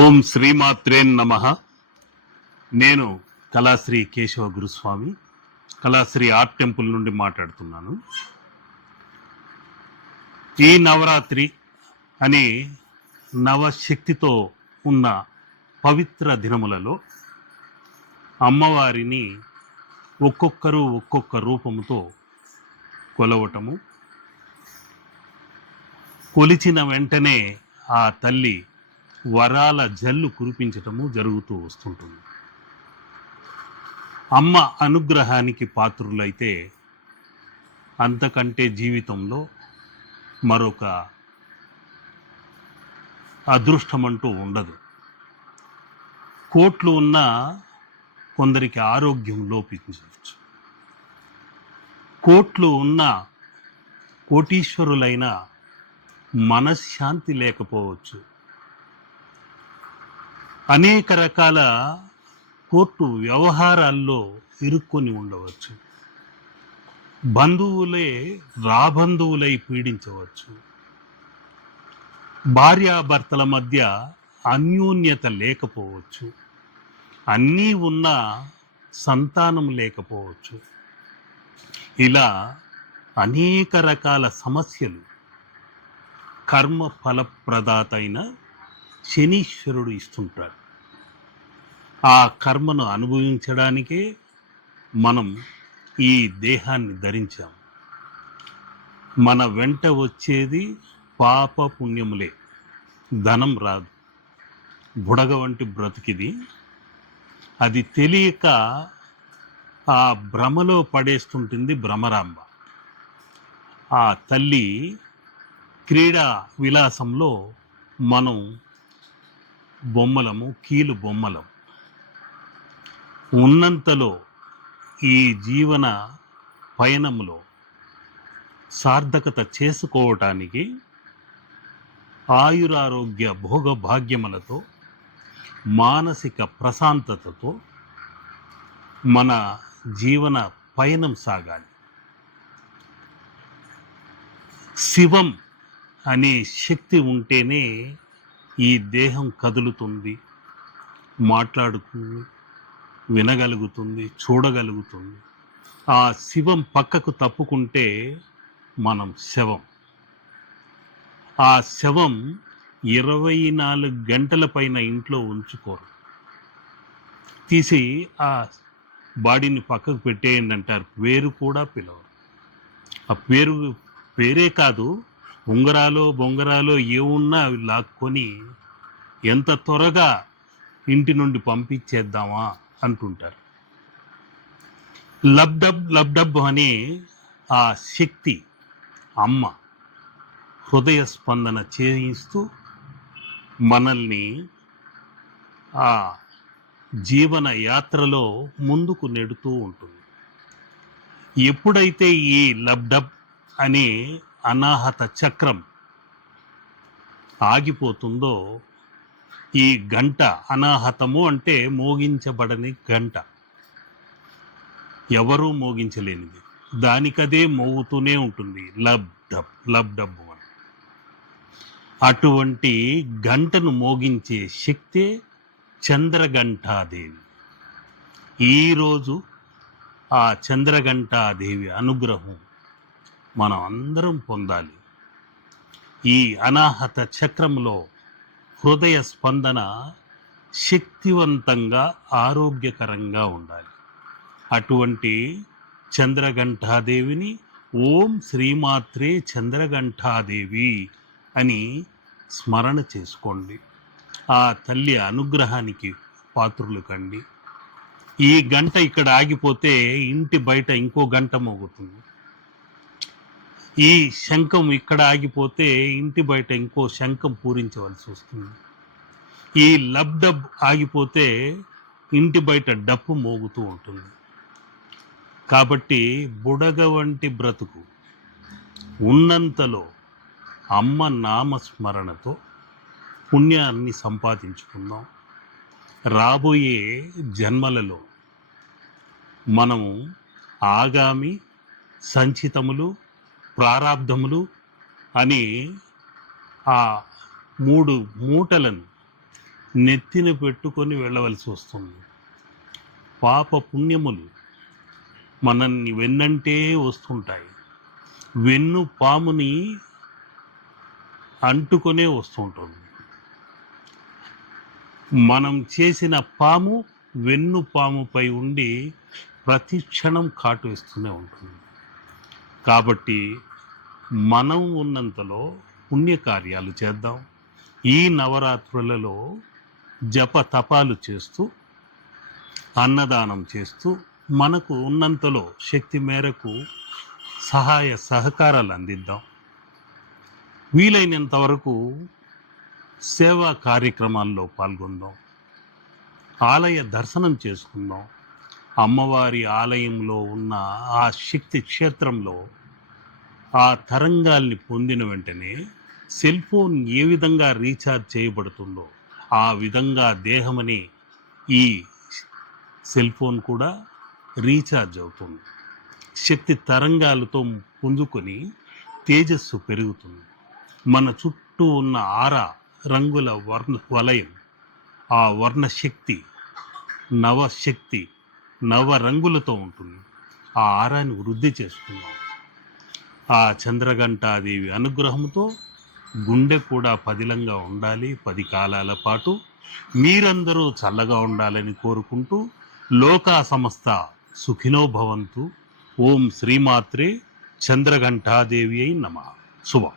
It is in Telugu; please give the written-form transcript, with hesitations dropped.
ఓం శ్రీమాత్రే నమః. నేను కళాశ్రీ కేశవ గురుస్వామి, కళాశ్రీ ఆర్ట్ టెంపుల్ నుండి మాట్లాడుతున్నాను. ఈ నవరాత్రి అనే నవశక్తితో ఉన్న పవిత్ర దినములలో అమ్మవారిని ఒక్కొక్కరు ఒక్కొక్క రూపముతో కొలవటము, కొలిచిన వెంటనే ఆ తల్లి వరాల జల్లు కురిపించటము జరుగుతూ వస్తుంటుంది. అమ్మ అనుగ్రహానికి పాత్రులైతే అంతకంటే జీవితంలో మరొక అదృష్టమంటూ ఉండదు. కోట్లు ఉన్నా కొందరికి ఆరోగ్యం లోపించవచ్చు. కోట్లు ఉన్న కోటీశ్వరులైన మనశ్శాంతి లేకపోవచ్చు. అనేక రకాల కోర్టు వ్యవహారాల్లో ఇరుక్కొని ఉండవచ్చు. బంధువులే రాబంధువులై పీడించవచ్చు. భార్యాభర్తల మధ్య అన్యోన్యత లేకపోవచ్చు. అన్నీ ఉన్నా సంతానం లేకపోవచ్చు. ఇలా అనేక రకాల సమస్యలు కర్మ ఫలప్రదాత అయిన శనీశ్వరుడు ఇస్తుంటాడు. ఆ కర్మను అనుభవించడానికే మనం ఈ దేహాన్ని ధరించాం. మన వెంట వచ్చేది పాప పుణ్యములే, ధనం రాదు. బుడగ వంటి బ్రతికిది. అది తెలియక ఆ భ్రమలో పడేస్తుంటుంది భ్రమరాంబ. ఆ తల్లి క్రీడా విలాసంలో మనం బొమ్మలము, కీలు బొమ్మలం. ఉన్నంతలో ఈ జీవన పయనంలో సార్థకత చేసుకోవటానికి ఆయురారోగ్య భోగభాగ్యములతో, మానసిక ప్రశాంతతతో మన జీవన పయనం సాగాలి. శివం అనే శక్తి ఉంటేనే ఈ దేహం కదులుతుంది, మాట్లాడుతుంది, వినగలుగుతుంది, చూడగలుగుతుంది. ఆ శివం పక్కకు తప్పుకుంటే మనం శవం. ఆ శవం 24 గంటల పైన ఇంట్లో ఉంచుకోరు. తీసి ఆ బాడీని పక్కకు పెట్టేయండి అంటారు. పేరు కూడా పిలవరు. ఆ పేరే కాదు, ఉంగరాలో బొంగరాలో ఏమున్నా అవి లాక్కొని ఎంత త్వరగా ఇంటి నుండి పంపించేద్దామా అంటుంటారు. లబ్డబ్ అనే ఆ శక్తి అమ్మ హృదయ స్పందన చేయిస్తూ మనల్ని ఆ జీవన యాత్రలో ముందుకు నెడుతూ ఉంటుంది. ఎప్పుడైతే ఈ లబ్డబ్ అనే అనాహత చక్రం ఆగిపోతుందో, ఈ గంట, అనాహతము అంటే మోగించబడని గంట, ఎవరూ మోగించలేనిది, దానికదే మోగుతూనే ఉంటుంది. లబ్ డబ్బు అని. అటువంటి గంటను మోగించే శక్తే చంద్రఘంటాదేవి. ఈరోజు ఆ చంద్రఘంటాదేవి అనుగ్రహం మనం అందరం పొందాలి. ఈ అనాహత చక్రంలో హృదయ స్పందన శక్తివంతంగా, ఆరోగ్యకరంగా ఉండాలి. అటువంటి చంద్రఘంటాదేవిని ఓం శ్రీమాత్రే చంద్రఘంటాదేవి అని స్మరణ చేసుకోండి. ఆ తల్లి అనుగ్రహానికి పాత్రులు కండి. ఈ గంట ఇక్కడ ఆగిపోతే ఇంటి బయట ఇంకో గంట మోగుతుంది. ఈ శంఖం ఇక్కడ ఆగిపోతే ఇంటి బయట ఇంకో శంఖం పూరించవలసి వస్తుంది. ఈ లబ్డబ్ ఆగిపోతే ఇంటి బయట డప్పు మోగుతూ ఉంటుంది. కాబట్టి బుడగ వంటి బ్రతుకు ఉన్నంతలో అమ్మ నామస్మరణతో పుణ్యాన్ని సంపాదించుకుందాం. రాబోయే జన్మలలో మనము ఆగామి, సంచితములు, ప్రారాబ్ధములు అని ఆ 3 మూటలను నెత్తిన పెట్టుకొని వెళ్ళవలసి వస్తుంది. పాప పుణ్యములు మనల్ని వెన్నంటే వస్తుంటాయి. వెన్ను పాముని అంటుకొనే వస్తుంటుంది. మనం చేసిన పాము వెన్ను పాముపై ఉండి ప్రతి క్షణం కాటు వేస్తూనే ఉంటుంది. కాబట్టి మనం ఉన్నంతలో పుణ్యకార్యాలు చేద్దాం. ఈ నవరాత్రులలో జప తపాలు చేస్తూ, అన్నదానం చేస్తూ, మనకు ఉన్నంతలో శక్తి మేరకు సహాయ సహకారాలు అందిద్దాం. వీలైనంత వరకు సేవా కార్యక్రమాల్లో పాల్గొందాం. ఆలయ దర్శనం చేసుకుందాం. అమ్మవారి ఆలయంలో ఉన్న ఆ శక్తి క్షేత్రంలో ఆ తరంగాల్ని పొందిన వెంటనే సెల్ ఫోన్ ఏ విధంగా రీఛార్జ్ చేయబడుతుందో ఆ విధంగా దేహమని ఈ సెల్ ఫోన్ కూడా రీఛార్జ్ అవుతుంది. శక్తి తరంగాలతో పుంజుకొని తేజస్సు పెరుగుతుంది. మన చుట్టూ ఉన్న ఆరా రంగుల వలయం, ఆ వర్ణశక్తి, నవశక్తి, నవ రంగులతో ఉంటుంది. ఆ ఆరాన్ని వృద్ధి చేసుకున్నాం. ఆ చంద్రఘంటాదేవి అనుగ్రహంతో గుండె కూడా పదిలంగా ఉండాలి. 10 కాలాల పాటు మీరందరూ చల్లగా ఉండాలని కోరుకుంటూ లోకా సమస్త సుఖినో భవంతు. ఓం శ్రీమాత్రే చంద్రఘంటాదేవి అయి నమః. శుభం.